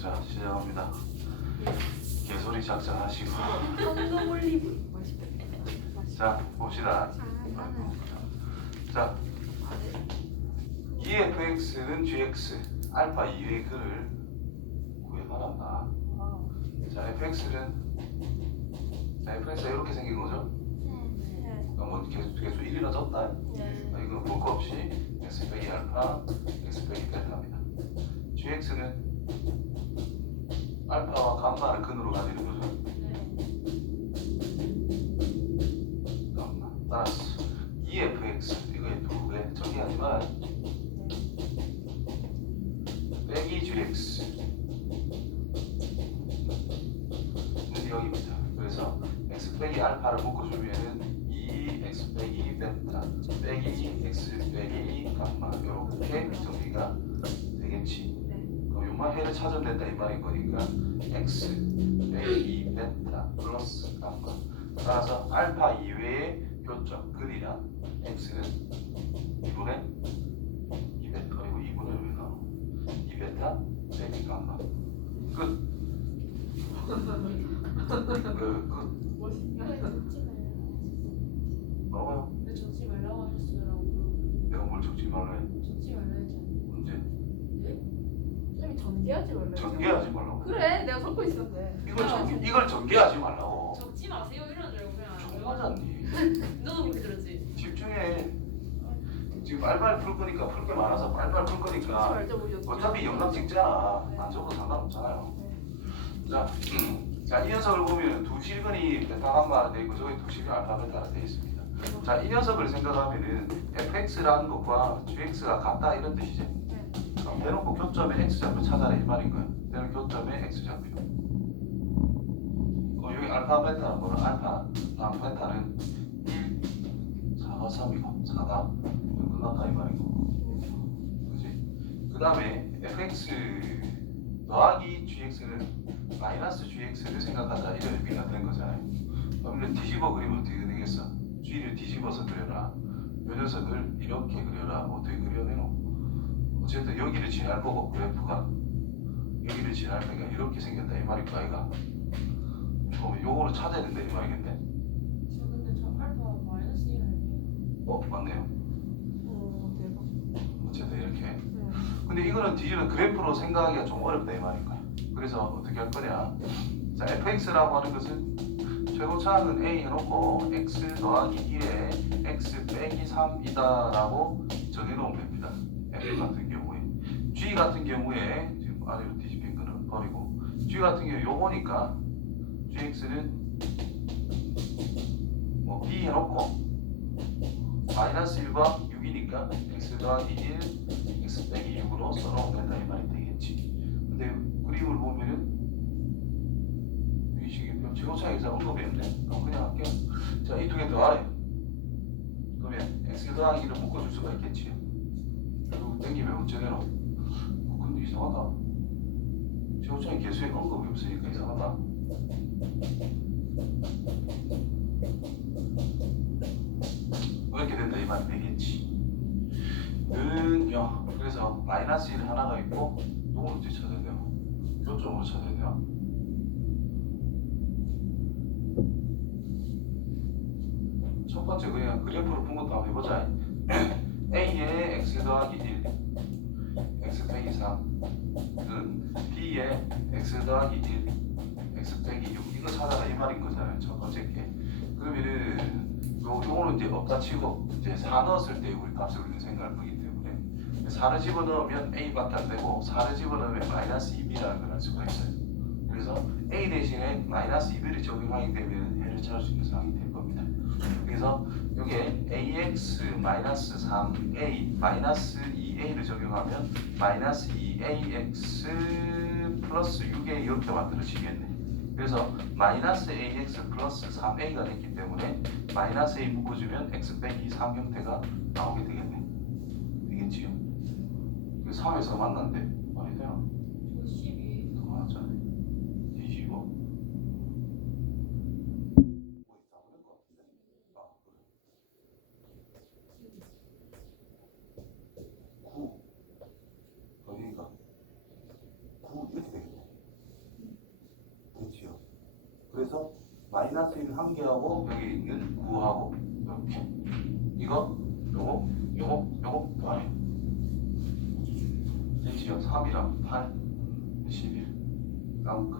자, 시작합니다. 개소리 작작하시고. 황금 올리브 맛있겠다. 자, 봅시다. 자, EFX는 GX, 알파 2의 글을 구해봐란다. 자, FX가 이렇게 생긴 거죠? 뭐 계수 1이나 졌다. 이거는 볼 거 없이 x 빼기 알파, x 빼기 델타입니다. GX는 알파와 감마를 근으로 가지는 거죠. 감마 따라서 EFX 이거에 두개 정의하지만 빼기 GX 는 여기입니다. 그래서 x 빼기 알파를 묶어주면은 x 빼기 델타 빼기 x 빼기 감마 이렇게 정리가 되겠지. 그럼 요만 해를 찾으면 된다 이 말인 거니까 x 빼기 델타 플러스 감마 따라서 알파 이외의 교점 근이나 x는 2분의 2베타 이거 2분의 왜 나와? 2베타 빼기 감마 끝. 뭐라고요? 왜 적지 말라고 하셨어요? 내가 뭘 적지 말라 해? 적지 말라 했잖아요. 언제? 쌤이 전개하지 말래. 전개하지 말라고. 그래, 내가 적고 있었는데. 이걸 전개하지 말라고. 적지 마세요 이러는 줄 알고 그냥. 총맞았니? 너도 그렇게 들었지? 집중해. 지금 빨리빨리 풀 거니까 풀 게 많아서 빨리빨리 풀 거니까 말자 보셨 어차피 영락 찍잖아. 안 적어도 상관없잖아요. 자, 자, 이 녀석을 보면 두 실근이 베타 감마로 되어 있고 저기 두 실근 알파 베타로 되어 있습니다. 자, 이 녀석을 생각하면은 fx라는 것과 gx가 같다 이런 뜻이지. 그럼 대놓고 교점의 x좌표 찾아라 이 말인 거야. 대놓고 교점의 x좌표. 그럼 여기 알파 베타는 뭐야? 알파 베타는 1, 4가 3이고 4가 끝났다 이 말인 거고. 그지? 그 다음에 fx 더하기 gx는 마이너스 gx를 생각하자 이런 의미가 된 거잖아요. 그러면 뒤집어 그리면 어떻게 되겠어? g를 뒤집어서 그려라. 이 녀석을 이렇게 그려라. 어떻게 그려내노? 어쨌든 여기를 지날 거고 그래프가 여기를 지날 거니까 이렇게 생겼다 이 말일까 아이가? 요거를 찾아야 된다 이 말이겠네. 저 근데 저 알파 마이너스 1 아니에요? 맞네요. 대박. 어쨌든 이렇게. 근데 이거는 뒤집어 그래프로 생각하기가 좀 어렵다 이 말인 거야. 그래서 어떻게 할 거냐? 자, fx라고 하는 것은 최고차항은 a 해놓고 x 더하기 1에 x 빼기 3이다 라고 정해놓으면 됩니다. f 같은 경우에 g 같은 경우에 지금 아래로 뒤집힌 거는 버리고 g 같은 경우에 요거니까 gx는 뭐 b 해놓고 마이너스 1과 6이니까 x 더하기 1 x 빼기 6으로 써놓으면 된다 이 말이 되겠지. 근데 그림을 보면은 이 식이표 최고차항에서 언급했는데 그럼 그냥 할게요. 자, 이 두 개 더하래. 그러면 x 더하기 1을 묶어줄 수가 있겠지. 결국 땡기면 어쩌대로. 근데 이상하다. 최고차항 개수에 언급이 없으니까 이상하다. 이렇게 된다 이 말이 되겠지. 는요. 그래서 마이너스 1 하나가 있고 이걸 어떻게 찾아야 돼요? 요점으로 찾아야 돼요. 첫 번째 그냥 그래프를 푼 것도 한번 해보자. A의 x 더하기 1 x 빼기 3은 B의 x 더하기 1 x 빼기 6 이거 찾아라 이 말인 거잖아요. 첫 번째 게. 그러면은 요거는 이제 없다 치고 이제 4 넣었을 때 우리 값을 우리는 생각할 거기 때문에 4를 집어넣으면 A밖에 안 되고 4를 집어넣으면 마이너스 2B라는 걸 할 수가 있어요. 그래서 A 대신에 마이너스 2B를 적용하게 되면 해를 찾을 수 있는 상황이 될 겁니다. 그래서 여기에 AX 마이너스 3A 마이너스 2A를 적용하면 마이너스 2AX 플러스 6A 이렇게 만들어지겠네. 그래서 마이너스 AX 플러스 3A가 됐기 때문에 마이너스 A 묶어주면 X 빼기 3 형태가 나오게 되겠네. 되겠지요? 3에서 만난대. 말이 되나? 저 12. 더 많았잖아. 뒤집어. 뭐 있다 그럴 것 같은데? 아, 그래. 9. 여기가 9 이렇게 되겠네. 그래서 마이너스 1 한 개하고 여기 있는 9하고 이렇게 이거 요거 더해. 됐지요? 3이랑 8 11 다음 거.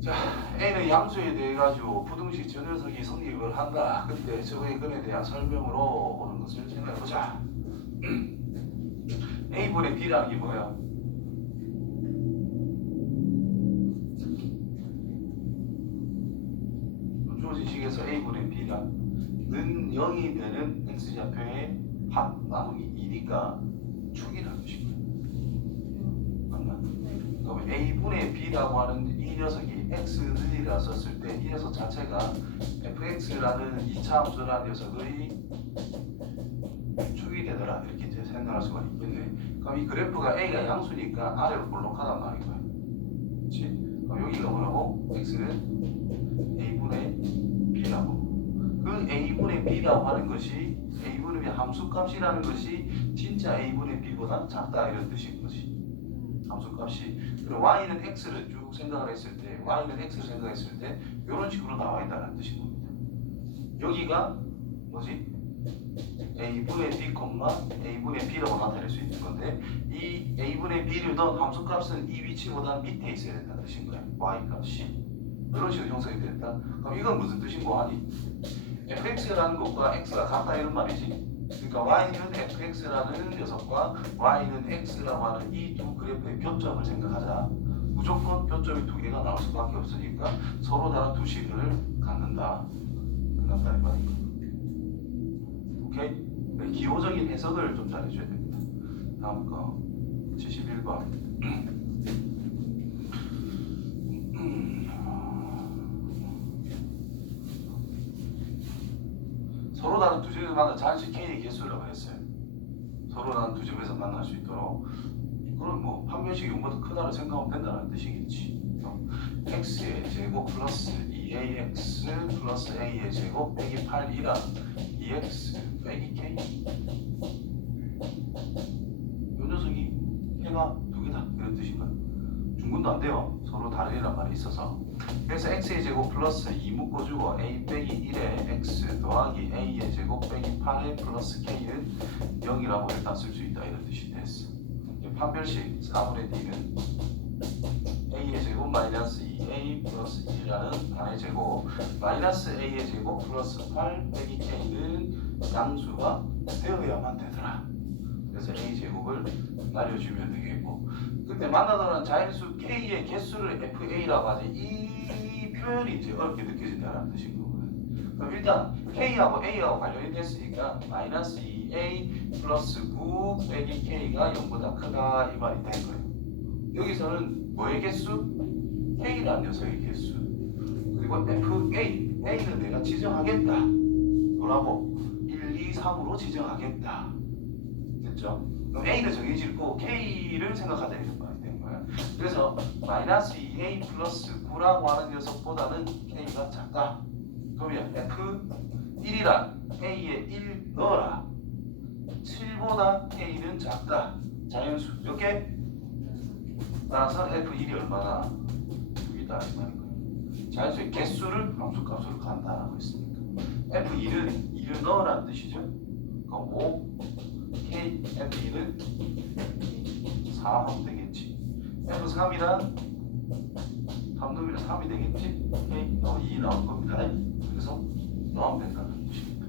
자, A는 양수에 대해 가지고 부등식 저 녀석이 성립을 한다. 그때 저거의 근에 대한 설명으로 오는 것을 생각해 보자. A분의 B라는 게 뭐야? 주어진 식에서 A분의 B는 0이 되는 X좌표의 합 나누기 2니까 축이라는 뜻이고요. 맞나? 그럼 A분의 B라고 하는 이 녀석이 X는이라 썼을 때 이 녀석 자체가 fx라는 2차 함수라는 녀석의 축이 되더라. 이렇게 이제 생각할 수가 있겠네. 그럼 이 그래프가 A가 양수니까 아래로 볼록하단 말이고요. 그렇지? 그럼 여기가 뭐라고? X는 A분의 B라고. 그 A분의 B라고 하는 것이 A분의 B 함수값이라는 것이 진짜 A분의 B보다 작다 이런 뜻인 거지. 함수값이. 그리고 Y는 X를 쭉 생각을 했을 때 Y는 X를 생각했을 때 이런 식으로 나와 있다는 뜻인 겁니다. 여기가 뭐지? A분의 B, A분의 B라고 나타낼 수 있는 건데 이 A분의 B를 넣은 함수값은 이 위치보다 밑에 있어야 된다는 뜻인 거야. Y값이. 이런 식으로 형성이 됐다. 그럼 이건 무슨 뜻인고 하니? fx라는 것과 x가 같다 이런 말이지. 그러니까 y는 fx라는 녀석과 y는 x라고 하는 이 두 그래프의 교점을 생각하자. 무조건 교점이 두 개가 나올 수밖에 없으니까 서로 다른 두 식을 갖는다. 끝났다 이 말이야. 오케이? 네, 기호적인 해석을 좀 잘해줘야 됩니다. 다음 거 71번. 서로 다른 두 점에서 만난 자연수 K의 개수라고 했어요. 서로 다른 두 점에서 만날 수 있도록. 그럼 뭐 판별식이 0보다 크다고 생각하면 된다는 뜻이겠지. x의 제곱 플러스 2ax 플러스 a의 제곱 빼기 8이랑 2x 빼기 k. 이 녀석이 해가 두 개다 이런 뜻인가? 중분도 안 돼요. 서로 다르리란 말이 있어서. 그래서 x의 제곱 플러스 2 묶어주고 a 빼기 1에 x 더하기 a의 제곱 빼기 8에 플러스 k는 0이라고 일단 쓸 수 있다 이런 뜻이 됐어. 판별식 4분의 d는 a의 제곱 마이너스 2a 플러스 1이라는 반의 제곱 마이너스 a의 제곱 플러스 8 빼기 k는 양수가 되어야만 되더라. 그래서 a 제곱을 날려주면 되겠고 그때 만나더라는 자연수 k의 개수를 fa라고 하지 이 표현이 이제 어렵게 느껴진다는 뜻인 거거든. 그럼 일단 k하고 a하고 관련이 됐으니까 마이너스 2a 플러스 9 빼기 k가 0보다 크다 이 말이 된 거예요. 여기서는 뭐의 개수? k라는 녀석의 개수. 그리고 a는 내가 지정하겠다. 뭐라고? 1, 2, 3으로 지정하겠다. 됐죠? 그럼 A는 정해지고 K를 생각하자 이런 말이 된 거야. 그래서 마이너스 2A 플러스 9라고 하는 녀석보다는 K가 작다. 그러면 F1이란 A에 1 넣어라. 7보다 K는 작다. 자연수 몇 개? 따라서 F1이 얼마나? 6이다 이 말인 거예요. 자연수의 개수를 함수값으로 간다라고 했으니까 F2는 2를 넣으라는 뜻이죠. 그럼 5 K, F2는 4 하면 되겠지. F3이란 3놈이랑 3이 되겠지. K, 2 나올 겁니다. 그래서 넣으면 된다는 뜻입니다.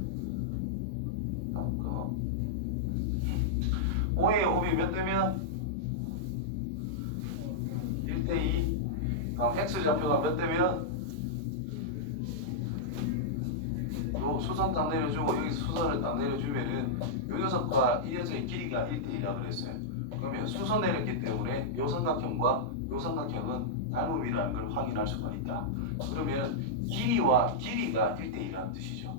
다음 거 5에 5이 몇 대면? 1대2. 다음 X좌표가 몇 대면? 요 수선 딱 내려주고 여기서 수선을 딱 내려주면은 요 녀석과 이 녀석의 길이가 1대1이라고 그랬어요. 그러면 수선 내렸기 때문에 요 삼각형과 요 삼각형은 닮음이라는 걸 확인할 수가 있다. 그러면 길이와 길이가 1대1이라는 뜻이죠.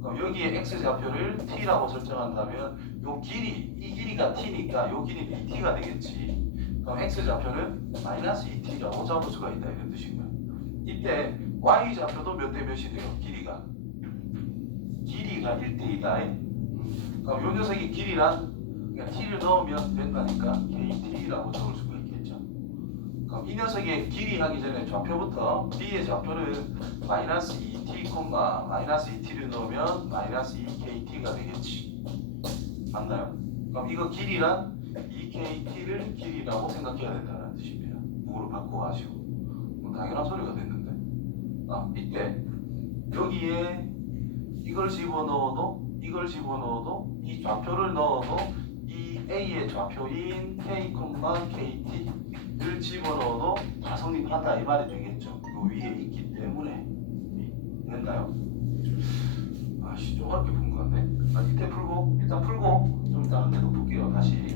그럼 여기에 x좌표를 t라고 설정한다면 요 길이, 이 길이가 t니까 요 길이는 2t가 되겠지. 그럼 x좌표는 마이너스 2t라고 잡을 수가 있다 이런 뜻인 거예요. 이때 y좌표도 몇 대 몇이 돼요? 길이가 1대2다. 그럼 요 녀석의 길이란 그러니까 t를 넣으면 된다니까 kt라고 적을 수가 있겠죠. 그럼 그럼 이 녀석의 길이 하기 전에 좌표부터 D의 좌표는 마이너스 2t, 마이너스 2t를 넣으면 마이너스 2kt가 되겠지. 맞나요? 그럼 이거 길이란 2kt를 길이라고 생각해야 된다는 뜻입니다. 부호로 바꿔가지고. 뭐 당연한 소리가 됐는데. 이때 여기에 이걸 집어넣어도 이 좌표를 넣어도 이 A의 좌표인 k, kt를 집어넣어도 다 성립한다 이 말이 되겠죠. 요 위에 있기 때문에. 됐나요? 좀 어렵게 푼 것 같네. 밑에 풀고 일단 풀고 좀 이따 한 대 더 풀게요. 다시.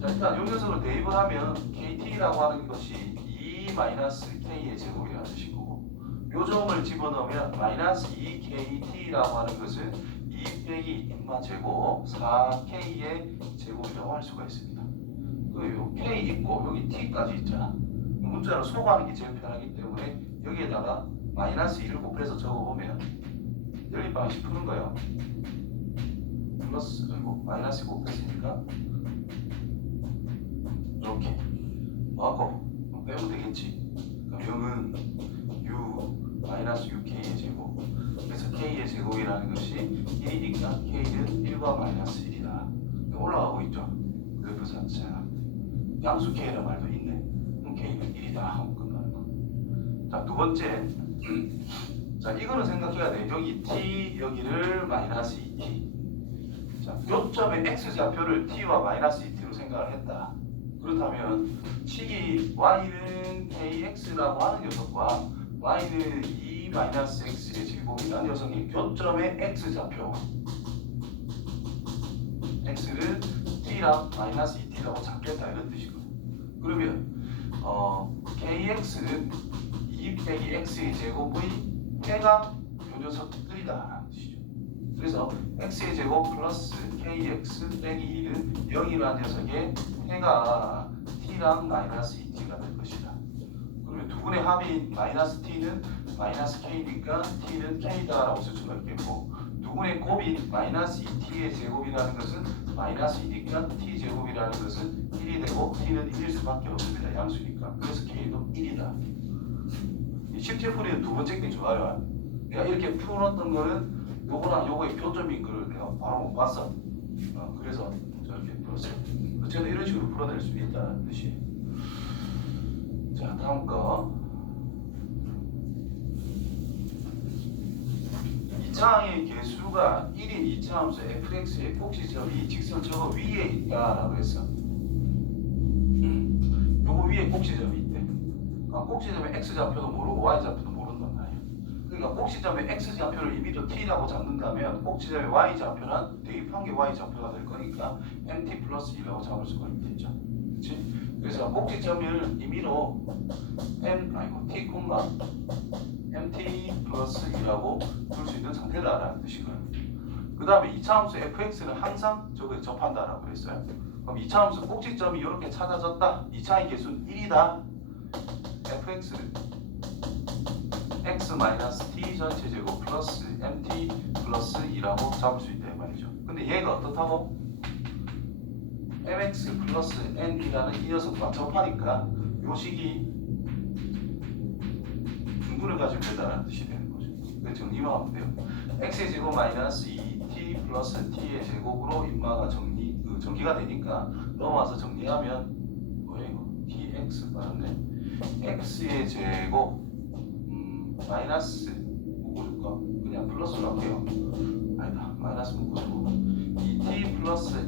자, 일단 요 녀석을 대입을 하면 kt라고 하는 것이 2-k의 제곱이라는 뜻이고, 요 점을 집어넣으면 마이너스 2kt라고 하는 것은 2 빼기 인마 제곱 4k의 제곱이라고 할 수가 있습니다. 그리고 k 있고 여기 t까지 있잖아. 문자를 소거하는 게 제일 편하기 때문에 여기에다가 마이너스 1을 곱해서 적어보면 연립방식 푸는 거예요. 플러스 그리고 마이너스 곱했으니까 이렇게 넣고 빼면 되겠지. 그럼 0은 u 마이너스 6k의 제곱. 그래서 k의 제곱이라는 것이 1이니까 k는 1과 마이너스 1이다. 올라가고 있죠. 그래프 자체가 양수 k라는 말도 있네. 그럼 k는 1이다 하고 끝나는 거. 자, 두 번째. 자, 이거는 생각해야 돼. 여기 t 여기를 마이너스 2t. 자, 요점의 x 좌표를 t와 마이너스 2t로 생각을 했다. 그렇다면 식이 y는 kx라고 하는 녀석과 y는 2-x의 제곱이라는 녀석이 교점의 x 좌표 x를 t랑 마이너스 2t라고 잡겠다 이런 뜻이거든요. 그러면 kx는 2 빼기 x의 제곱의 해가 요 녀석들이다. 그래서 x의 제곱 플러스 kx 빼기 2는 0이라는 녀석의 해가 t랑 마이너스 2t가 될 것이다. 그러면 두 분의 합인 마이너스 t는 마이너스 k니까 t는 k다라고 쓸 수가 있겠고, 두 분의 곱인 마이너스 2t의 제곱이라는 것은 마이너스 2니까 t 제곱이라는 것은 1이 되고 t는 1일 수밖에 없습니다. 양수니까. 그래서 k도 1이다. 실제 풀이는 두 번째 게 좋아요. 내가 이렇게 풀었던 거는 요거랑 요거의 교점인 거를 내가 바로 못 봤어. 그래서 저렇게 풀었어요. 어쨌든 이런 식으로 풀어낼 수 있다는 뜻이에요. 자, 다음 거. 2차항의 개수가 1인 2차함수 fx의 꼭지점이 직선 저거 위에 있다라고 했어. 요거 위에 꼭지점이 있대. 꼭지점의 x좌표도 모르고 y좌표도 모른단 말이야. 그러니까 꼭지점의 x좌표를 임의로 t라고 잡는다면 꼭지점의 y좌표는 대입한 게 y좌표가 될 거니까 mt 플러스 2라고 잡을 수가 있겠죠. 그렇지? 그래서 꼭지점을 임의로 t, mt 플러스 2라고 볼 수 있는 상태다라는 뜻이고요. 그 다음에 2차함수 fx는 항상 저거에 접한다라고 했어요. 그럼 2차함수 꼭지점이 이렇게 찾아졌다. 2차의 개수는 1이다. fx는 x-t 전체 제곱 플러스 mt 플러스 2라고 잡을 수 있다 이 말이죠. 근데 얘가 어떻다고? mx 플러스 n이라는 이 녀석과 접하니까 요 식이 분분을 가지고 된다는 뜻이 되는 거죠. 그래서 정리만 하면 돼요. x의 제곱 마이너스 2t 플러스 t의 제곱으로 인마가 전기가 되니까 넘어와서 정리하면 뭐야 이거? tx 맞네. x의 제곱 마이너스 묶어줄까? 그냥 플러스로 할게요. 아니다. 마이너스 묶어주고 2t 플러스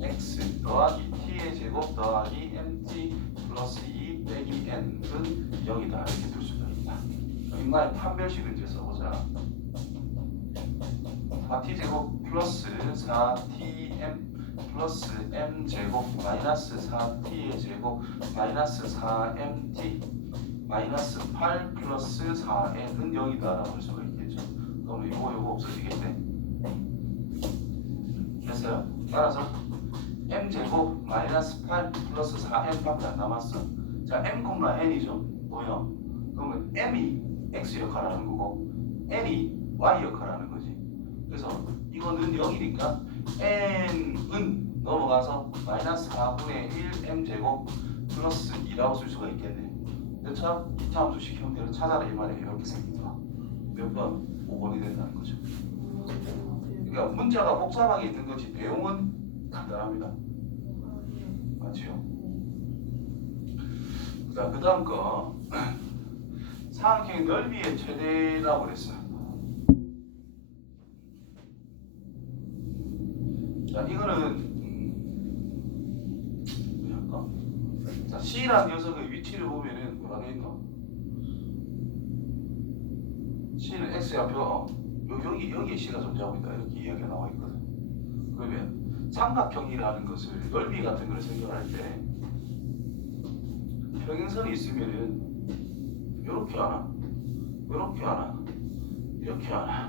mx 더하기 t의 제곱 더하기 mt 플러스 2 빼기 n은 0이다 이렇게 둘 수가 있다. 인마의 판별식을 이제 써보자. 4t 제곱 플러스 4tm 플러스 m제곱 마이너스 4t의 제곱 마이너스 4mt 마이너스 8 플러스 4n은 0이다 라고 할 수가 있겠죠. 그럼 요거 없어지겠네. 됐어요? 따라서 m제곱 마이너스 8 플러스 4n밖에 안 남았어. 자, m, n이죠. 뭐요? 그러면 m이 x 역할하는 거고 n이 y 역할하는 거지. 그래서 이거는 0이니까 n은 넘어가서 마이너스 4분의 1 m제곱 플러스 2라고 쓸 수가 있겠네. 몇 차? 2차 함수 시키면 되는 찾아라 이 말이에요. 이렇게 생긴다. 몇 번? 5번이 된다는 거죠. 그러니까 문자가 복잡하게 있는 거지 내용은 간단합니다. 맞지요? 자, 그 다음 거 사각형의 넓이의 최대라고 그랬어요. 자, 이거는 뭐랄까? 자, C라는 녀석의 위치를 보면은 뭐라 돼 있노? C는 X좌표 여기에 C가 존재하고 있다 이렇게 이야기가 나와 있거든. 그러면 삼각형이라는 것을 넓이 같은 걸 생각할 때 평행선이 있으면은 이렇게 하나, 이렇게 하나, 이렇게 하나,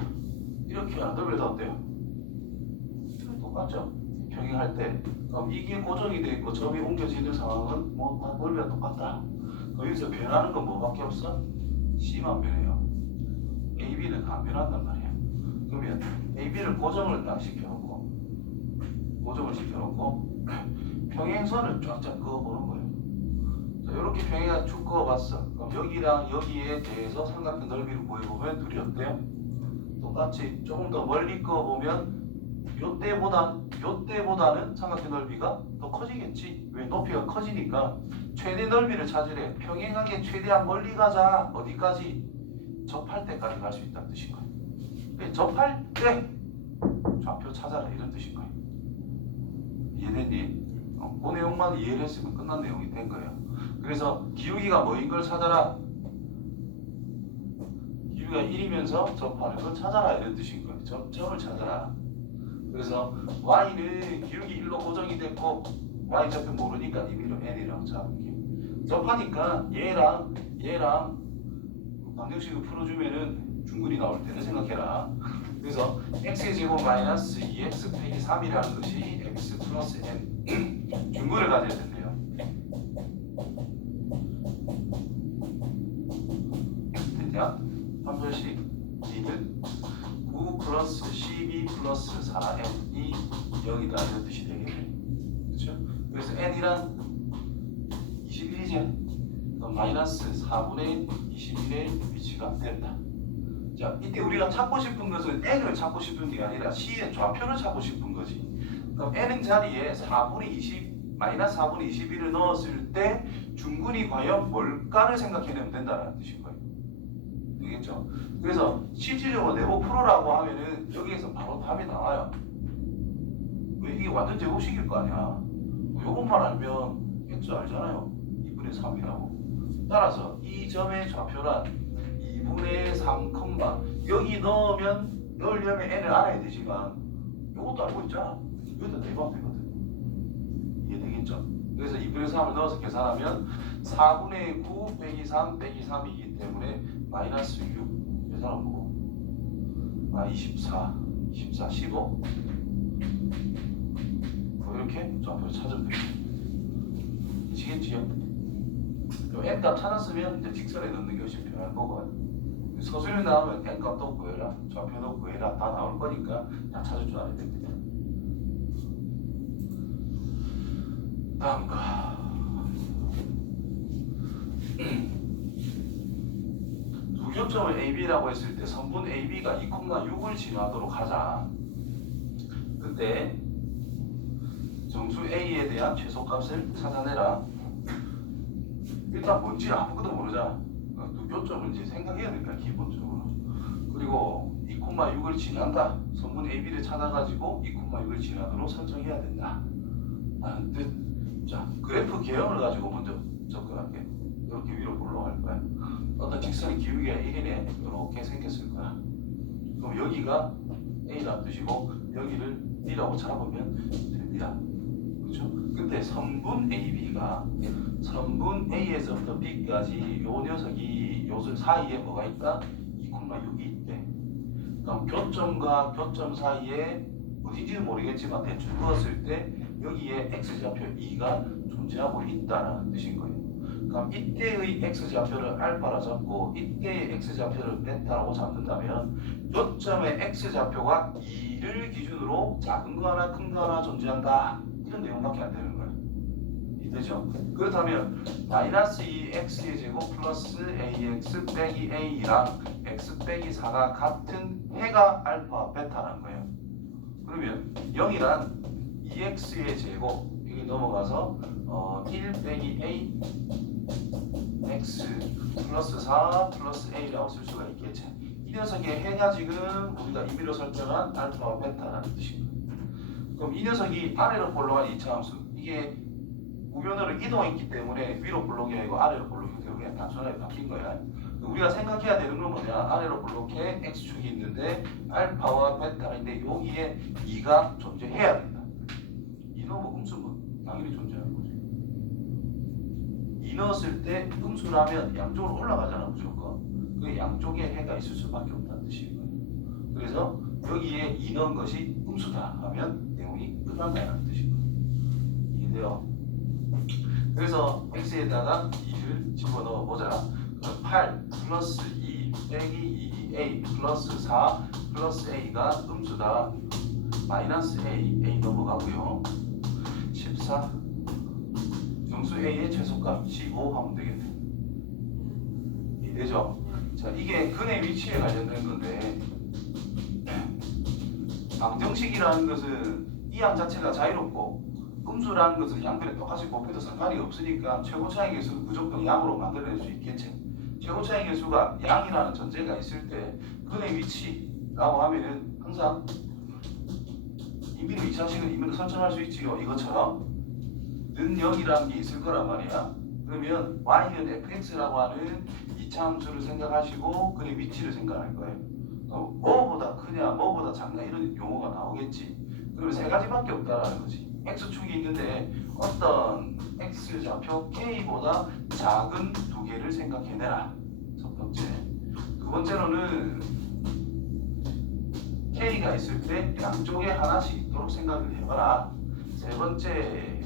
이렇게 하나 넓이가 어때요? 똑같죠? 평행할 때 그럼 이게 고정이 돼 있고 점이 옮겨지는 상황은 뭐 다 넓이가 똑같다. 여기서 변하는 건 뭐밖에 없어? C만 변해요. AB는 안 변한단 말이야. 그러면 AB를 고정을 딱 시켜놓고 평행선을 쫙쫙 그어보는 거예요. 자, 이렇게 평행을 쭉 그어봤어. 그럼 여기랑 여기에 대해서 삼각형 넓이를 구해보면 둘이 어때요? 똑같이 조금 더 멀리 그어보면 요때보다는 삼각형 넓이가 더 커지겠지. 왜? 높이가 커지니까 최대 넓이를 찾으래. 평행하게 최대한 멀리 가자. 어디까지? 접할 때까지 갈 수 있다는 뜻인 거예요. 접할 때 좌표 찾아라 이런 뜻인 거예요. 이해됐니? 그 내용만 이해를 했으면 끝난 내용이 된 거예요. 그래서 기울기가 뭐인 걸 찾아라. 기울기가 1이면서 접하는 걸 찾아라 이런 뜻인 거예요. 점을 찾아라. 그래서 y는 기울기 1로 고정이 됐고 y좌표 모르니까 임의로 n이라고 잡을게. 접하니까 얘랑 방정식을 풀어주면은 중근이 나올 때는 생각해라. 그래서 x의 제곱 마이너스 2x 빼기 3이라는 것이 x 플러스 n 중근을 가져야 된대요. 됐냐? 함수식 2는 9 플러스 12 플러스 4n이 0이다 이런 뜻이 되겠네. 그렇죠? 그래서 n이란 21이죠. 그럼 마이너스 4분의 21의 위치가 된다. 자, 이때 우리가 찾고 싶은 것은 n을 찾고 싶은 게 아니라 c의 좌표를 찾고 싶은 거지. 그럼 n은 자리에 4분의 20, 마이너스 4분의 21을 넣었을 때 중근이 과연 뭘까를 생각해내면 된다는 뜻인 거예요. 되겠죠? 그래서 실질적으로 내부 풀어라고 하면은 여기에서 바로 답이 나와요. 왜? 이게 완전 제곱식일 거 아니야. 요것만 알면 x 알잖아요. 2분의 3이라고. 따라서 이 점의 좌표란 2분의 3, 여기 넣으려면 n을 알아야 되지만 요것도 알고 있잖아. 이것도 대입하면 되거든. 이해되겠죠? 그래서 2분의 3을 넣어서 계산하면 4분의 9 빼기 3 빼기 3이기 때문에 마이너스 6 계산하면 뭐고 24, 15 이렇게 좌표를 찾으면 되겠죠. 아시겠지요? n값 찾았으면 이제 직선에 넣는 게 훨씬 편할 거고 서술에 나오면 n값도 구해라 좌표도 구해라 다 나올 거니까 다 찾을 줄 알아야 됩니다. 다음 거 두 교점을 AB라고 했을 때 선분 AB가 2,6을 지나도록 하자. 그때 정수 A에 대한 최소값을 찾아내라. 일단 뭔지 아무것도 모르잖아. 두 교점을 이제 생각해야 될까 기본적으로. 그리고 2,6을 지난다. 선분 AB를 찾아가지고 2,6을 지나도록 설정해야 된다. 라는 뜻. 자, 그래프 개형을 가지고 먼저 접근할게. 이렇게 위로 올라갈 거야. 어떤 직선의 기울기가 1이네. 이렇게 생겼을 거야. 그럼 여기가 A라는 뜻이고 여기를 B라고 잡으면 됩니다. 그렇죠? 근데 선분 AB가 선분 A에서부터 B까지 요 녀석이 요 사이에 뭐가 있다? 2,6이 있대. 그럼 교점과 교점 사이에 어딘지는 모르겠지만 대충 그었을 때 여기에 x좌표 2가 존재하고 있다는 뜻인 거예요. 그럼 이때의 x좌표를 알파라 잡고 이때의 x좌표를 베타라고 잡는다면 요점의 x좌표가 2를 기준으로 작은 거 하나 큰 거 하나 존재한다. 이런 내용밖에 안 되는 거예요. 이 되죠? 그렇다면 마이너스 2x의 제곱 플러스 ax 빼기 a랑 x 빼기 4가 같은 해가 알파 베타라는 거예요. 그러면 0이란 2x의 제곱 여기 넘어가서 1 빼기 a x 플러스 4 플러스 a라고 쓸 수가 있겠지. 이 녀석의 해가 지금 우리가 임의로 설정한 알파와 베타라는 뜻입니다. 그럼 이 녀석이 아래로 볼록한 이차함수 이게 우변으로 이동했기 때문에 위로 볼록이 아니고 아래로 볼록이 되고 그냥 단순하게 바뀐 거야. 우리가 생각해야 되는 건 뭐냐? 아래로 볼록해 x축이 있는데 알파와 베타가 있는데 여기에 2가 존재해야 된다. 2 넣으면 음수면 당연히 존재하는 거지. 2 넣었을 때 음수라면 양쪽으로 올라가잖아 무조건. 그 양쪽에 해가 있을 수밖에 없다는 뜻인 거예요. 그래서 여기에 2 넣은 것이 음수다 하면 내용이 끝난다는 뜻인 거예요. 이해돼요? 그래서 x에다가 2를 집어넣어 보자. 8 플러스 2 빼기 2a 플러스 4 플러스 a가 음수다. 마이너스 a 넘어가고요. 14 정수 a의 최소값 15 하면 되겠네. 이해되죠? 자, 이게 근의 위치에 관련된 건데 방정식이라는 것은 이 양 자체가 자유롭고 음수라는 것은 양변에 똑같이 곱해도 상관이 없으니까 최고 차이 계수는 무조건 양으로 만들어낼 수 있겠지. 최고 차이 계수가 양이라는 전제가 있을 때 근의 위치라고 하면은 항상 임의로 2차식은 임의로 설정할 수 있지요. 이것처럼 는 0이라는 게 있을 거란 말이야. 그러면 y는 fx라고 하는 2차 함수를 생각하시고 근의 위치를 생각할 거예요. 뭐보다 크냐 뭐보다 작냐 이런 용어가 나오겠지. 그러면 세 가지밖에 없다라는 거지. x축이 있는데 어떤 x좌표 k보다 작은 두 개를 생각해내라. 첫 번째. 두 번째로는 k가 있을 때 양쪽에 하나씩 있도록 생각을 해봐라. 세 번째,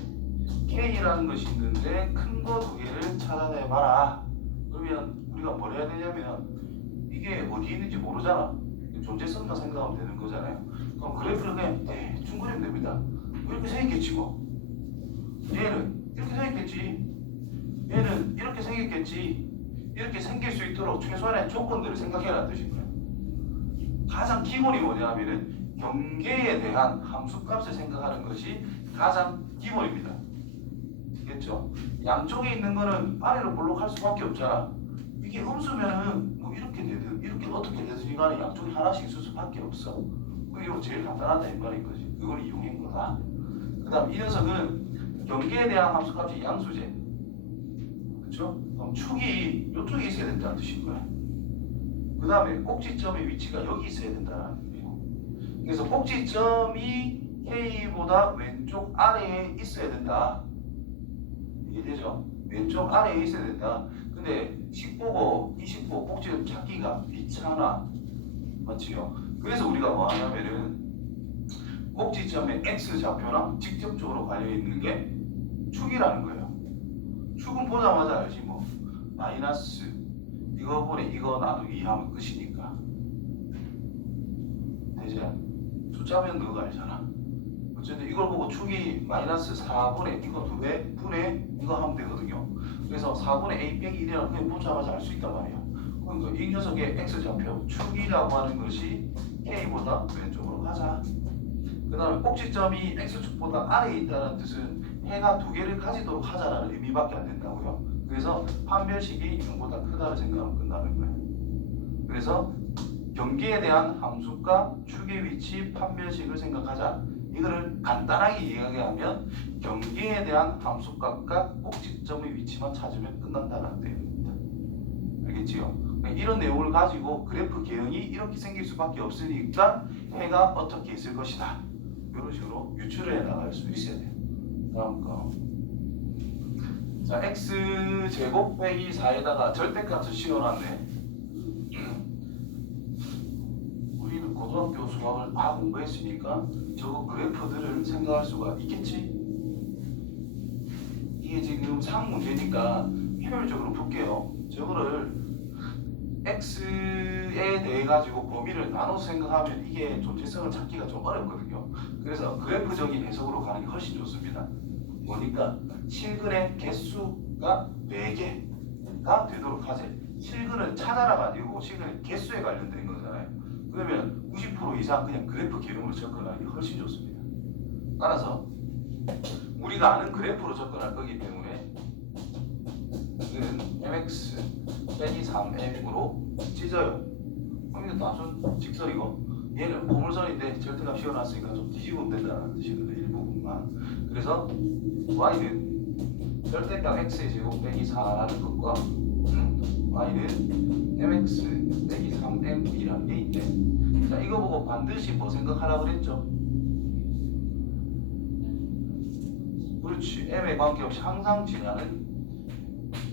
k라는 것이 있는데 큰 거 두 개를 찾아내봐라. 그러면 우리가 뭘 해야 되냐면 이게 어디에 있는지 모르잖아. 존재성만 생각하면 되는 거잖아요. 그럼 그래프를 그냥 대충 그리면 됩니다. 이렇게 생겼겠지 뭐. 얘는 이렇게 생겼겠지. 얘는 이렇게 생겼겠지. 이렇게 생길 수 있도록 최소한의 조건들을 생각해라는 뜻인 거예요. 가장 기본이 뭐냐면은 경계에 대한 함수값을 생각하는 것이 가장 기본입니다. 됐죠? 양쪽에 있는 거는 아래로 볼록할 수밖에 없잖아. 이게 음수면은 뭐 이렇게 되든 이렇게 어떻게 되든 간에 양쪽에 하나씩 있을 수밖에 없어. 이거 제일 간단하다 이 말인 거지. 그걸 이용한 거다. 그 다음 이 녀석은 경계에 대한 함수값이 양수제. 그렇죠? 그럼 축이 이쪽에 있어야 된다는 뜻인 거야. 그 다음에 꼭지점의 위치가 여기 있어야 된다는 거예요. 그래서 꼭지점이 K보다 왼쪽 아래에 있어야 된다. 이해되죠? 왼쪽 아래에 있어야 된다. 근데 10보고 20보 꼭지점 찾기가 귀찮아. 맞지요? 그래서 우리가 뭐 하냐면은 꼭지점의 X좌표랑 직접적으로 관련 있는 게 축이라는 거예요. 축은 보자마자 알지 뭐. 마이너스 이거분에 이거 나누기 하면 끝이니까. 되지? 숫자면 그거 알잖아. 어쨌든 이걸 보고 축이 마이너스 4분의 이거 2배 분의 이거 하면 되거든요. 그래서 4분의 a 빼기 1이라는 그냥 보자마자 알 수 있단 말이야. 그러니까 이 녀석의 x좌표 축이라고 하는 것이 k보다 왼쪽으로 가자. 그 다음에 꼭지점이 x축보다 아래에 있다는 뜻은 해가 두 개를 가지도록 하자라는 의미밖에 안 된다고요. 그래서 판별식이 0보다 크다를 생각하면 끝나는 거예요. 그래서 경계에 대한 함수값, 축의 위치, 판별식을 생각하자. 이거를 간단하게 이야기하면 경계에 대한 함수값과 꼭지점의 위치만 찾으면 끝난다는 내용입니다. 알겠지요? 이런 내용을 가지고 그래프 개형이 이렇게 생길 수밖에 없으니까 해가 어떻게 있을 것이다. 이런 식으로 유추를 해 나갈 수 있어야 돼요. 다음 거. 자, x제곱 빼기 4에다가 절대값을 씌워놨네. 우리는 고등학교 수학을 다 공부했으니까 저거 그래프들을 생각할 수가 있겠지? 이게 지금 상 문제니까 효율적으로 볼게요. 저거를 x에 대해 가지고 범위를 나눠서 생각하면 이게 존재성을 찾기가 좀 어렵거든요. 그래서 그래프적인 해석으로 가는 게 훨씬 좋습니다. 뭐니까 실근의 개수가 4개가 되도록 하지. 실근을 찾아라가 아니고 실근의 개수에 관련된 거잖아요. 그러면 90% 이상 그냥 그래프 기름으로 접근하는 게 훨씬 좋습니다. 따라서 우리가 아는 그래프로 접근할 거기 때문에 는 mx 빼기 3m으로 찢어요. 그럼 이거 단순 직설이고 얘는 포물선인데 절대값 씌워놨으니까 좀 뒤집으면 된다는 뜻이거든요. 일부분만. 그래서 y는 절대값 x의 제곱 빼기 4라는 것과 y는 mx 빼기 3m이라는 게 있네. 자, 이거 보고 반드시 뭐 생각하라 그랬죠? 그렇지. m에 관계없이 항상 지나는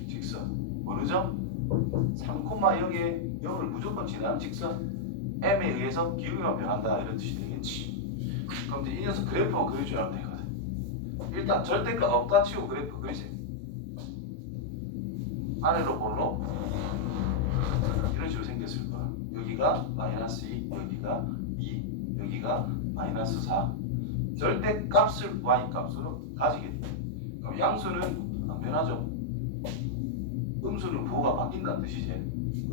직선. 모르죠? 3,0에 0을 무조건 지나는 직선. m에 의해서 기울기만 변한다 이런 뜻이 되겠지. 그럼 이제 이 녀석 그래프만 그려주면 되거든. 일단 절대값 없다 치고 그래프 그리세요. 아래로 볼로 이런 식으로 생겼을 거야. 여기가 마이너스 2, 여기가 2, 여기가 마이너스 4. 절대값을 y값으로 가지게 돼. 그럼 양수는 안 변하죠. 음수는 부호가 바뀐다는 뜻이지.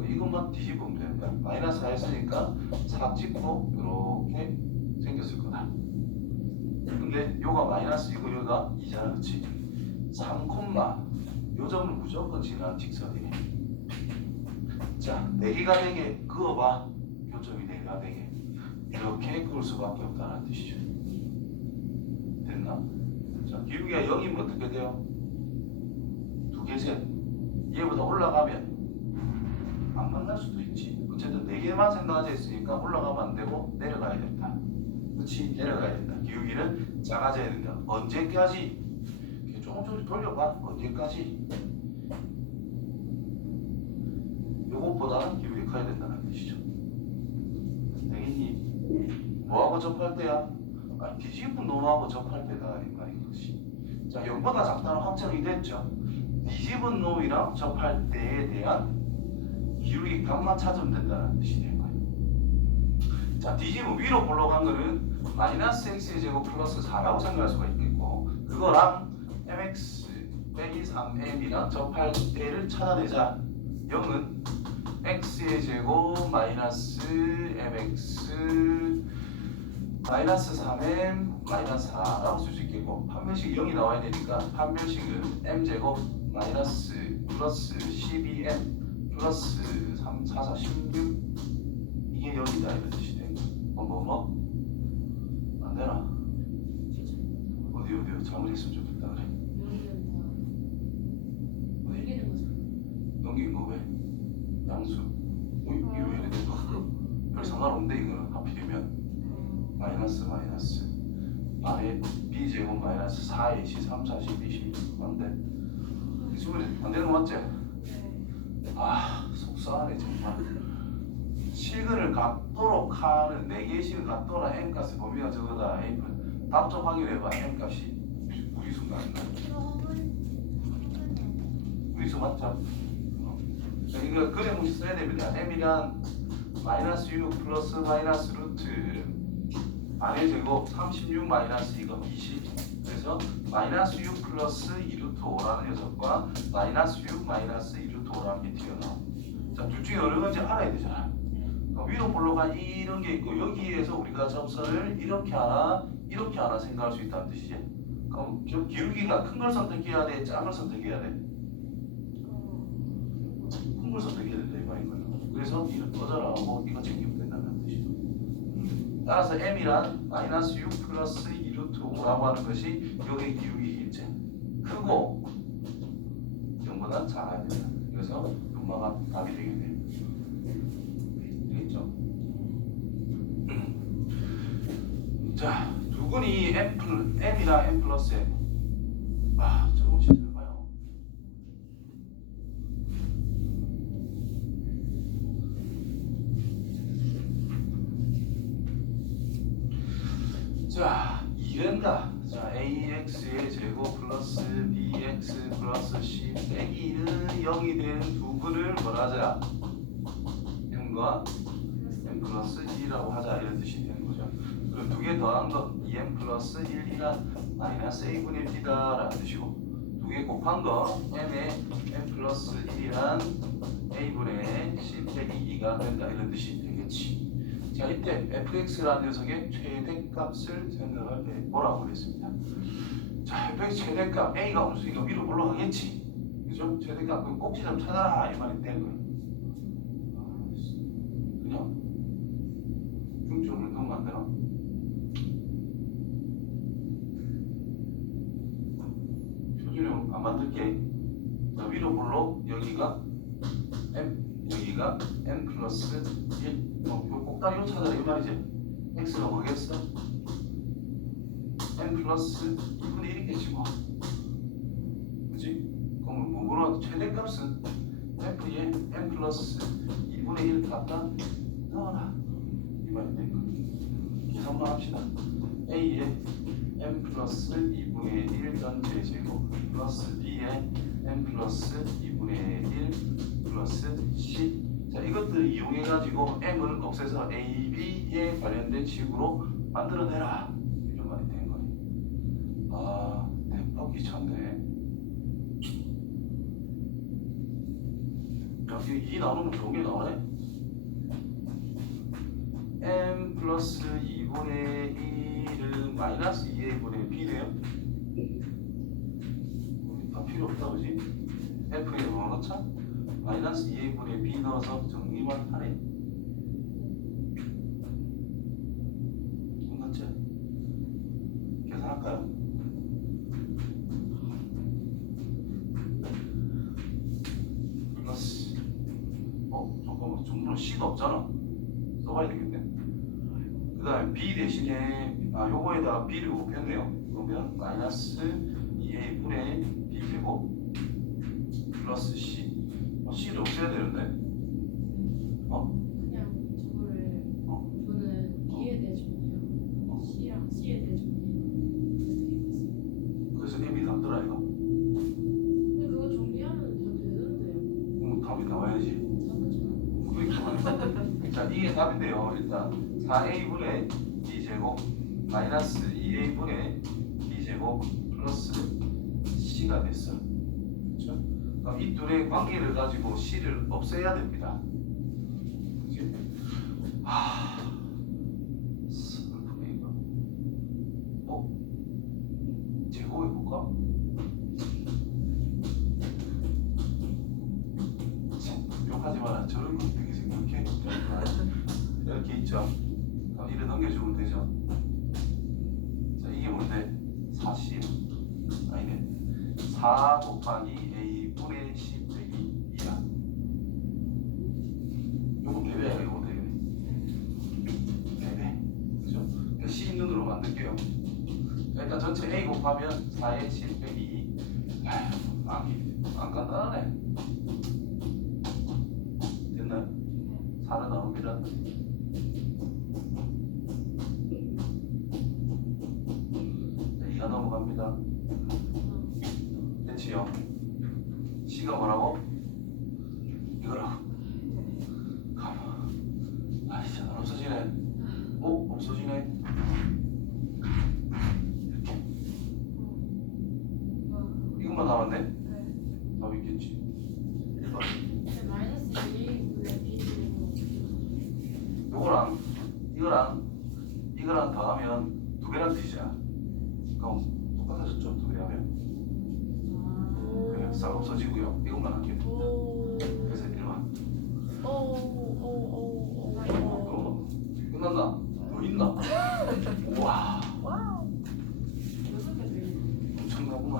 이것만 뒤집으면 되는 거야. 마이너스 4 했으니까 4 찍고 이렇게 생겼을 거다. 근데 요가 마이너스이고 요가 2잖아. 그치? 3, 요 점을 무조건 지나는 직선이네. 자, 4개가 되게 그어봐. 요점이 4개가 되게 이렇게 그을 수밖에 없다는 뜻이죠. 됐나? 자, 기울기가 0이면 어떻게 돼요? 2개 셋. 얘보다 올라가면 안 만날 수도 있지. 어쨌든 4개만 생각하자 했으니까 올라가면 안 되고 내려가야 된다. 그렇지? 내려가야 된다. 기울기는 작아져야 된다. 언제까지? 조금씩 돌려봐. 언제까지? 요것보다는 기울기 커야 된다는 뜻이죠. 되겠니? 뭐하고 접할 때야? 뒤집은 놈하고 접할 때다 이 말인 것이. 자, 0보다 작다는 확정이 됐죠. 뒤집은 놈이랑 접할 때에 대한 기울기 값만 찾으면 된다는 뜻이 된 거예요. 자, 뒤집은 위로 올라간 거는 마이너스 x의 제곱 플러스 4라고 생각할 수가 있겠고, 그거랑 mx 빼기 3m이랑 접할 때를 찾아내자. 0은 x의 제곱 마이너스 mx 마이너스 3m 마이너스 4라고 쓸 수 있겠고, 판별식이 0이 나와야 되니까 판별식은 m제곱 마이너스 플러스 12m 플러스 3, 4, 4, 16 이게 0이다 이런 뜻이 된 거야. 뭐? 안 되나? 어디 잘못했으면 좋겠다 그래. 넘기는 거 왜? 양수. 이거 왜 이래 된 거? 별 상관없는데 이거는 하필이면 마이너스 아래 b제곱 마이너스 4ac 3, 4, 12, 16 안 돼. 이 수분이 안 되는 거 맞지? 아, 속상하네 정말. 실근을 갖도록 하는 4개의 실근 갖도록 m값의 범위가 저거다. 답 좀 확인해봐. m값이 무리수가 아닌가? 무리수 맞죠? 이거 그래 무시 써야 됩니다. m이란 마이너스 6 플러스 마이너스 루트 안의 제곱 36 마이너스 이거 20. 그래서 마이너스 6 플러스 2루트 5라는 녀석과 마이너스 6 마이너스 2루트 5라는 게 튀어나와. 자, 둘 중에 어느 건지 알아야 되잖아. 위로 볼록한 이런 게 있고 여기에서 우리가 접선을 이렇게 하나 생각할 수 있다는 뜻이지. 그럼 저 기울기가 큰 걸 선택해야 돼? 작은 걸 선택해야 돼? 큰 걸 선택해야 된다 이 말인 거예요. 그래서 이를 꺼져나가고 이거 챙기면 된다는 뜻이죠. 따라서 m이란 마이너스 6 플러스 2루트 5라고 하는 것이 여기의 기울기겠지. 크고 0보다 작아야 된다. 그래서 금마가 답이 되겠네요. 되겠죠? 자, 두근이 m이랑 m 플러스 m. 아, 저건 진짜 봐요. 자, 이른다. 자, ax의 제곱 플러스 bx 플러스 c 빼기 1은 0이 되는 두근을 뭐라 하자? m과 m 플러스 2라고 하자 이런 뜻이 되는 거죠. 그럼 두 개 더한 거 2n 플러스 1이란 마이너스 a분의 b다 라는 뜻이고 두 개 곱한 거 n에 n 플러스 1이란 a분의 c 빼기 2가 된다 이런 뜻이 되겠지. 자 이때 fx라는 녀석의 최대값을 생각할 때 뭐라고 그랬습니다. 자 fx 최대값 a가 없으니까 위로 올라가겠지. 그죠? 최대값 그 꼭지 좀 찾아라 이 말이 된 거야. 그냥 중점을 넣으면 안 되나? 표준형 안 만들게. 자, 위로 볼록 여기가 여기가 n 플러스 1. 요 꼭다리로 찾아라 이 말이지. x가 뭐겠어? n 플러스 2분의 1이겠지 뭐. 그치? 그럼 뭐로 최대값은 f에 n 플러스 2분의 1 갖다 넣어라 이 말이 된 거야. 계산만 합시다. a에 n 플러스 2분의 1 전체 제곱 플러스 b에 n 플러스 2분의 1 플러스 c. 자 이것들을 이용해 가지고 m을 없애서 a, b에 관련된 식으로 만들어내라 이런 말이 된 거예요. 아 대박 귀찮네. 야, 이게 2 나누면 좋은 게 나오네. m 플러스 2분의 1은 마이너스 2a분의 b네요. 다 필요 없다 그지? f에 뭐 넣자? 마이너스 2a분의 b 넣어서 정리만 하네. 끝났지? 계산할까요? 플러스 잠깐만 정문은 c도 없잖아. 써봐야 되겠네. 그 다음에 b 대신에 요거에다가 b를 곱했네요. 그러면 마이너스 2a분의 b제곱 플러스 c. c를 없애야 되는데 그냥 저거를 저는 B에 대해주면요 C랑 C에 대해주면 그래서 m이 답더라 이거. 근데 그거 정리하면 다 되던데요. 그럼 답이 나와야지. 잠깐만. 자 이게 답인데요. 일단 4a분의 b제곱 마이너스 2a분의 b제곱 플러스 c가 됐어. 그렇죠? 그럼 이 둘의 관계를 가지고 c를 없애야 됩니다. 그치? 슬프네 이거. 제곱해볼까? 욕하지 마라. 저런 거 어떻게 생각해? 이렇게 있죠? 그럼 이래 넘겨주면 되죠? 자 이게 뭔데? 40 아니네 4 곱하기 a분의 c 빼기 2야. 요거 배배야 이거 되겠네. 배배 그죠? 그러니까 c 있는 으로 만들게요. 일단 전체 a 곱하면 4의 c 빼기 2. 안 간단하네. 됐나요? 4로 나옵니다. 자, 2가 넘어갑니다. 됐지요? C가 뭐라고? 이거라고. 가만. 아이씨, 없어지네. 없어지네. 이렇게. 이것만 남았네? 답 있겠지. 1번. 근데 마이너스 2A분의 B제곱 요거랑 이거랑 더하면 두 개랑 뒤지야. 그럼 똑같아졌죠? 두 개 하면. 그래, 싹 없어지고요. 이것만 할게요. 그래서 1번. 끝났나? 뭐 있나? 우와, 여섯 개 되겠네. 엄청나구만.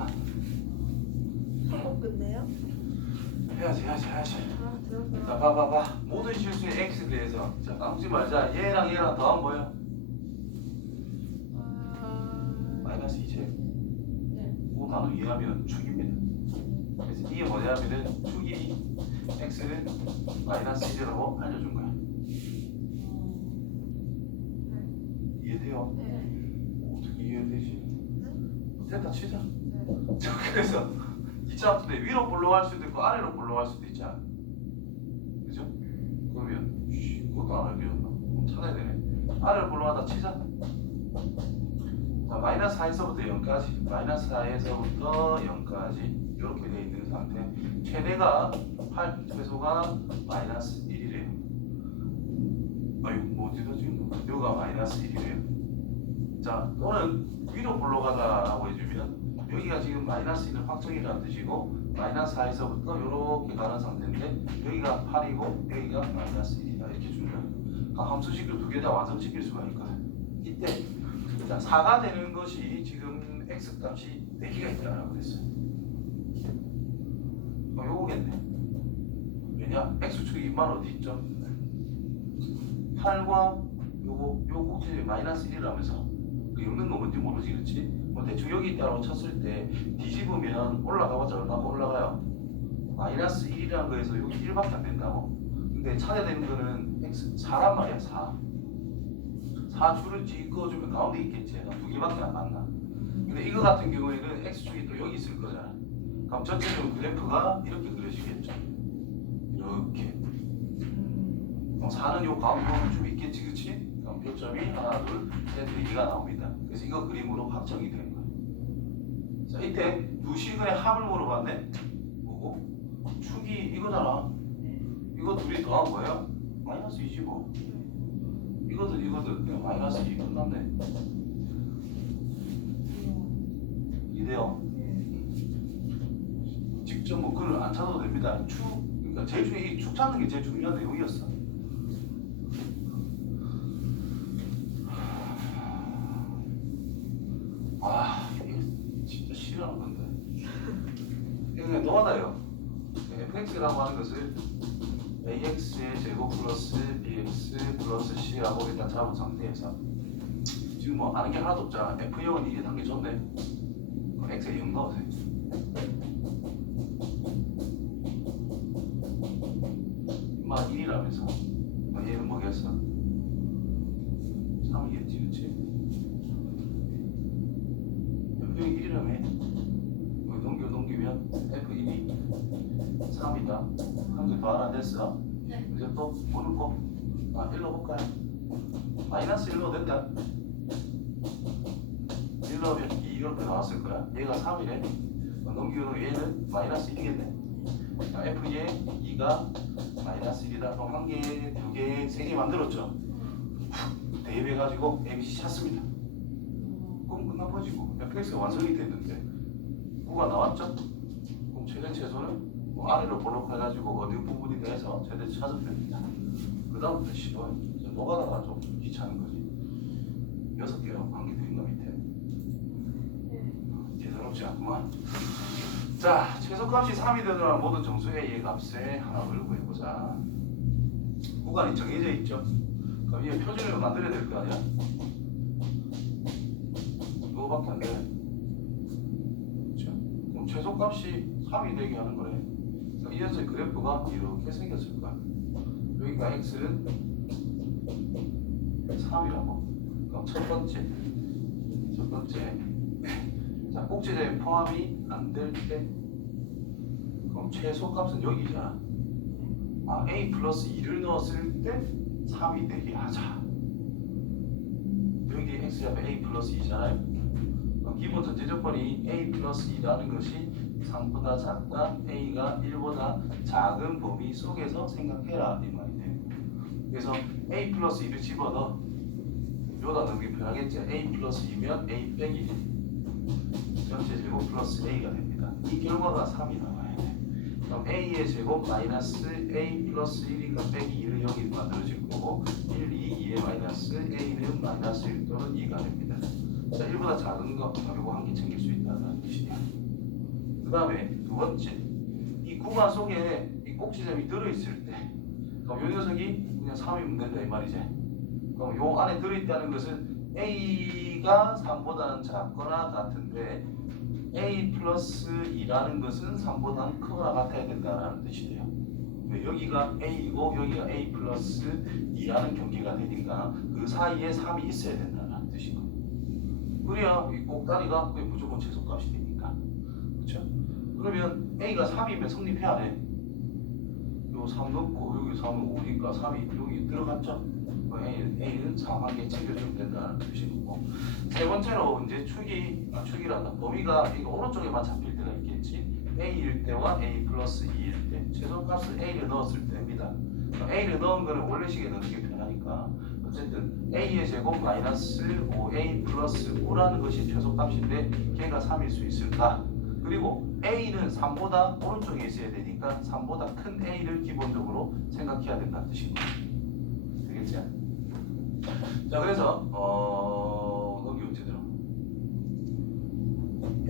끝내요? 해야지. 들었어요. 자, 봐봐. 모든 실수의 x에 대해서 자 까먹지 말자. 얘랑 더하면 뭐야? 마이너스 2제. 네. 5 나누기 2하면 축입니다. 그래서 이게 뭐냐면은 축이 x는 마이너스 1이라고 알려준 거야. 이해돼요? 네. 어떻게 이해되지? 됐다 치자. 네. 자, 그래서 이차 합수인데 위로 볼록할 수도 있고 아래로 볼록할 수도 있잖아. 그죠? 그러면 그것도 안 알려줬나? 그럼 찾아야 되네. 아래로 볼록하다 치자. 자, 마이너스 4에서부터 0까지, 마이너스 4에서부터 0까지 이렇게 되어 있는 상태. 최대가 8, 최소가 마이너스 1이래요. 아이고, 뭐 어디다 지금 여기가 마이너스 1이래요. 자, 또는 위로 올라가다라고 해주면 여기가 지금 마이너스 1은 확정이라는 뜻이고 마이너스 4에서부터 이렇게 가는 상태인데 여기가 8이고 여기가 마이너스 1이다 이렇게 주면 그러니까 함수식을 두 개 다 완성시킬 수가 있거든. 이때 자, 4가 되는 것이 지금 x값이 4개가 있다라고 그랬어요. 요거겠네. 왜냐? x축이 만 어디 있죠? 8과 요 꼭지 마이너스 1이라면서 그 읽는 거 뭔지 모르지, 그렇지? 뭐 대충 여기 있다고 쳤을 때 뒤집으면 올라가봤자 얼마가 올라가요? 마이너스 1이라는 거에서 여기 1밖에 안 된다고. 근데 찾아야 되는 거는 x 4란 말이야. 4 줄을 찍어주면 가운데 있겠지. 두 개밖에 안 맞나? 근데 이거 같은 경우에는 x축이 또 여기 있을 거잖아. 그럼 전체적으로 그래프가 이렇게 그려지겠죠. 이렇게. 4는 요 가운데 좀 있겠지, 그치? 그럼 표점이 하나, 둘, 셋, 4개가 나옵니다. 그래서 이거 그림으로 확정이 되는 거예요. 자, 이때 두 시근의 합을 물어봤네. 뭐고? 축이 이거잖아. 이거 둘이 더한 거예요? 마이너스 2지 뭐. 이거도 그냥 마이너스 2 끝났네. 이래요. 직접 뭐 글을 안 찾아도 됩니다. 그러니까 제일 중에 이 축 찾는 게 제일 중요한 내용이었어. 아, 이게 진짜 싫어하는 건데. 이거 그냥 노하다요. fx라고 하는 것을 ax의 제곱 플러스 bx 플러스 c하고 일단 잡은 상태에서 지금 뭐 아는 게 하나도 없잖아. f0은 이게 단계 좋네. 그럼 x에 0 넣으세요. 만 1이라면서 얘는 뭐겠어? 3이겠지, 그치? f0이 1이라며 넘기면 f1이 3이다. 한 개 더 하나 됐어? 네. 이제 또 뭐 넣고? 1 넣어볼까요? 마이너스 1 넣어도 된다. 1 넣으면 2 이렇게 나왔을 거야. 얘가 3이래. 넘기면 얘는 마이너스 1이겠네. f에 2가 마이너스 1이다. 그럼 한 개, 두 개, 세 개 만들었죠? 대입해가지고 ABC 찾습니다. 그럼 끝나버지고 fx가 완성이 됐는데 9가 나왔죠? 그럼 최대 최소는 뭐 아래로 볼록해가지고 어느 부분이 돼서 최대 찾으면 됩니다. 그 다음부터 쉬워요. 노가다가 좀 귀찮은 거지. 6개로 관계 드린가 밑에. 예사롭지 않구만. 자, 최소값이 3이 되더라 모든 정수 A의 값에 하나를 구해보자. 구간이 정해져 있죠? 그럼 이게 표준으로 만들어야 될 거 아니야? 이거밖에 안 돼. 그렇죠? 그럼 최소값이 3이 되게 하는 거네. 이 녀석의 그래프가 이렇게 생겼을 거야. 여기가 x는 3이라고. 그럼 첫 번째. 자, 꼭지점에 포함이 안 될 때, 그럼 최소값은 여기잖아. a 플러스 2를 넣었을 때 3이 되게 하자. 여기 x 앞에 a 플러스 2잖아요. 기본 전제 조건이 a 플러스 2라는 것이 3보다 작다, a가 1보다 작은 범위 속에서 생각해라 이 말이 돼요. 그래서 a 플러스 2를 집어넣어. 여기다 넣는 게 편하겠지. a 플러스 2면 a 빼기 1 전체 제곱 플러스 a가 됩니다. 이 결과가 3이 나와야 돼. 그럼 a의 제곱 마이너스 a 플러스 1이니까 빼기 2를 여기 만들어질 거고 1, 2, 2의 마이너스 a는 마이너스 1 또는 2가 됩니다. 자, 1보다 작은 거 이거 한 개 챙길 수 있다는 뜻이야. 그 다음에 두 번째, 이 구간 속에 이 꼭지점이 들어있을 때 그럼 이 녀석이 그냥 3이면 된다 이 말이지. 그럼 요 안에 들어있다는 것은 a가 3보다는 작거나 같은데 a 플러스 2라는 것은 3보다는 크거나 같아야 된다는 뜻이 돼요. 여기가 a이고 여기가 a 플러스 2라는 경계가 되니까 그 사이에 3이 있어야 된다는 뜻이고. 그래야 이 꼭다리가 무조건 최소값이 되니까. 그렇죠? 그러면 a가 3이면 성립해야 안 해? 요 3 넣고 여기 3은 5니까 3이 여기 들어갔죠? A는 3개 챙겨주면 된다는 뜻이고 세 번째로 이제 축이란다. 범위가 이거 오른쪽에만 잡힐 때가 있겠지. A일 때와 A 플러스 2일 때 최소값을 A를 넣었을 때입니다. A를 넣은 거는 원래식에 넣는 게 편하니까 어쨌든 A의 제곱 마이너스 5A 플러스 5라는 것이 최소값인데 걔가 3일 수 있을까? 그리고 A는 3보다 오른쪽에 있어야 되니까 3보다 큰 A를 기본적으로 생각해야 된다는 뜻인 거예요. 되겠지? 자 그래서 넘기면 제대로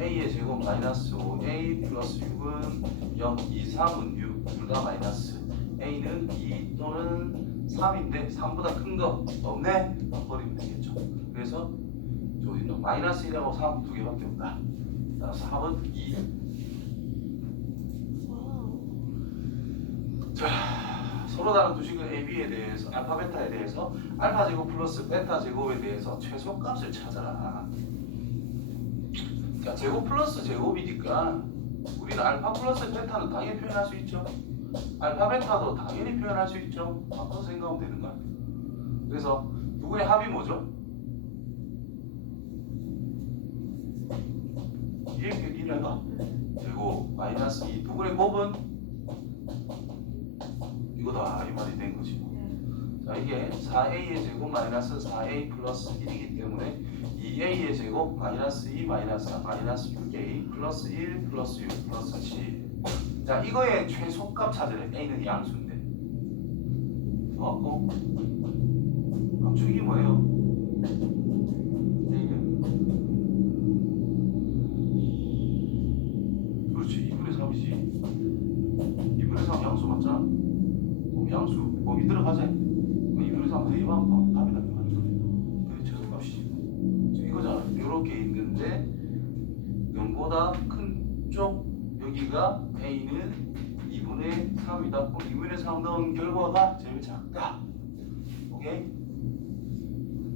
A의 제곱 마이너스 5A 플러스 6은 0, 2, 3은 6, 둘 다 마이너스 A는 2 또는 3인데 3보다 큰 거 없네? 버리면 되겠죠. 그래서 저기는 마이너스 1하고 3 두 개밖에 없다. 따라서 합은 2. 와우. 자, 서로 다른 두 식의 AB에 대해서 알파 베타에 대해서 알파 제곱 플러스 베타 제곱에 대해서 최소값을 찾아라. 자, 제곱 플러스 제곱이니까 우리는 알파 플러스 베타는 당연히 표현할 수 있죠. 알파 베타도 당연히 표현할 수 있죠. 바꿔서 생각하면 되는 거야. 그래서 누구의 합이 뭐죠? 2의 제곱 마이너스 2 누구의 곱은 이거다 이 말이 된 거지. 자 이게 4a의 제곱 마이너스 4a 플러스 1이기 때문에 2a의 제곱 마이너스 2 마이너스 4 마이너스 6a 플러스 1 플러스 6 플러스 7. 자 이거의 최소값 찾으래. a는 양수인데 맞고 축이 뭐예요? a는 그렇지 2분의 3이지. 2분의 3 양수 맞잖아. 그럼 양수 범위 들어가자. 2분의 3 대입하면 답이 나게 맞죠. 그게 최소값이지. 이거잖아. 이렇게 있는데 0보다 큰 쪽 여기가 A는 2분의 3이다. 그럼 2분의 3 넣은 결과가 제일 작다. 오케이?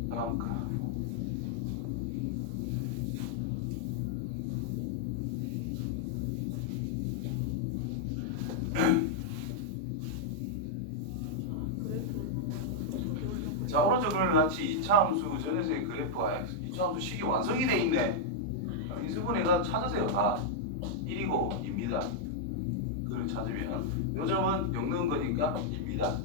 다음 거. 자 오른쪽을 같이 2차 함수 전에서의 그래프와 2차 함수 식이 완성이 돼 있네. 인수분해가 찾으세요. 다 1이고 2입니다. 그걸 찾으면 요 점은 0 넣은 거니까 2입니다.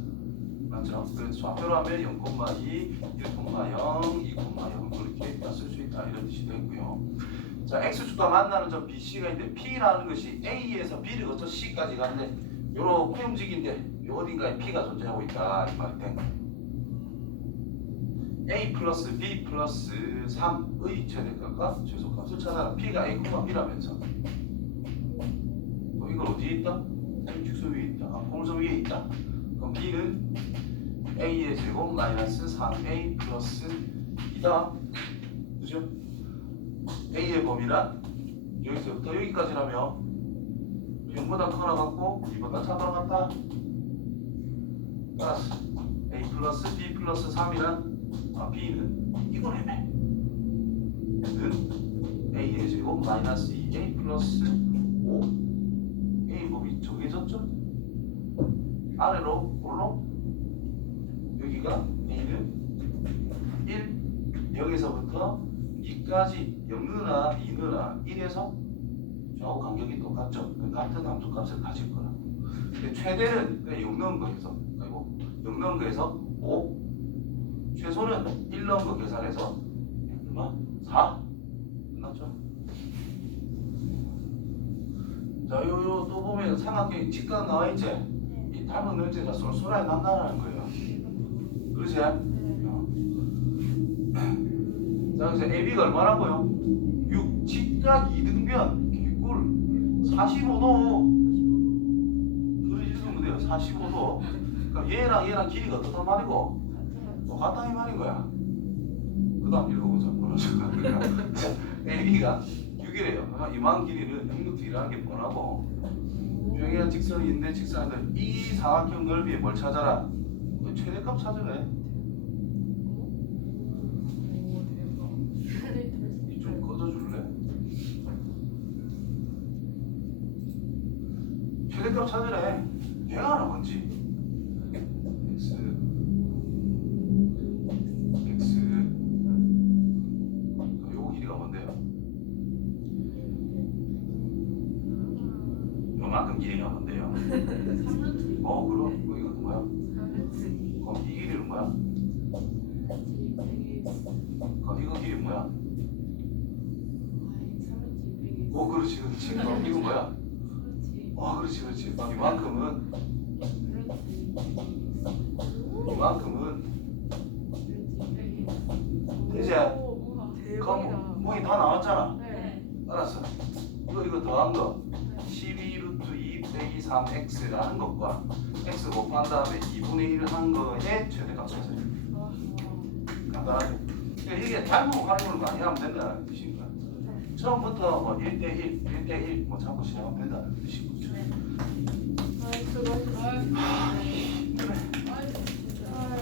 맞죠? 그래서 좌표로 하면 0,2, 1,0, 2,0 이렇게 쓸 수 있다 이런 뜻이 되고요. 자 x축과 만나는 점 BC가 있는데 P라는 것이 A에서 B를 거쳐 C까지 가는데 요렇게 움직인데 요 어딘가에 P가 존재하고 있다 이 말이 된 거예요. A 플러스 B 플러스 3의 최대값과 최소값을 찾아라. P가 A, B라면서 이건 어디에 있다? 직선 위에 있다. 공점 위에 있다. 그럼 B는 A의 제곱 마이너스 3A 플러스 2다. 그죠? A의 범위란 여기서부터 여기까지라면 0보다 크거나 같고 2보다 작거나 같다. 따라서 A 플러스 B 플러스 3이란 B는 이거래매. 는 A의 제곱 마이너스 2A 플러스 5 A 범위 정해졌죠? 아래로 올로 여기가 A는 1 여기서부터 2까지 0느나 2느나 1에서 좌우 간격이 똑같죠? 같은 함수값을 가질 거라. 근데 최대는 0 넣은 거에서 아이고 0 넣은 거에서 5 최소는 1 넣은 거 계산해서 얼마? 4 끝났죠? 자, 요 또 보면 삼각형이 직각 나와 있지? 이 닮은 문제가 쏠쏠하게 난다는 거예요. 그렇지? 자, 그래서 AB가 얼마라고요? 6 직각 이등변 개꿀 45도. 그래 읽으면 돼요. 45도. 그럼 얘랑 길이가 어떻단 말이고? 똑같다 이 말인 거야. 그 다음 읽어보자. AB가 6이래요. 이만 길이는 6 길이라는 게 뻔하고 유형이란 직선이 있는데 직선한테 이 사각형 넓이에 뭘 찾아라? 최대값 찾으래. 이 좀 꺼져줄래? 최대값 찾으래. 얘가 하나 뭔지. X 3루트 그럼 이것도 뭐야? 3루트 2 그럼 이 길이는 뭐야? 3루트 100x 그럼 이거 길이 뭐야? y 3루트 200x 그렇지. 그럼 이거 뭐야? 그렇지 그렇지. 그럼 이만큼은 루트 이만큼은 200x 이제 우와 대박이다 그럼 뭐이 다 나왔잖아. 네 알았어. 이거 더한 거 12 루트 2 빼기 3x라는 것과 x 곱한 다음에 2분의 1 한 거의 최대값 찾아야 돼. 간단하게. 그러니까 이게 닮은 하는 걸 많이 하면 된다는 뜻인 거야. 처음부터 뭐 1대1, 1대1 뭐 잡고 시작하면 된다는 뜻인 거죠. 아이 수고하셨습니다 아유 힘드네. 아유 진짜 아이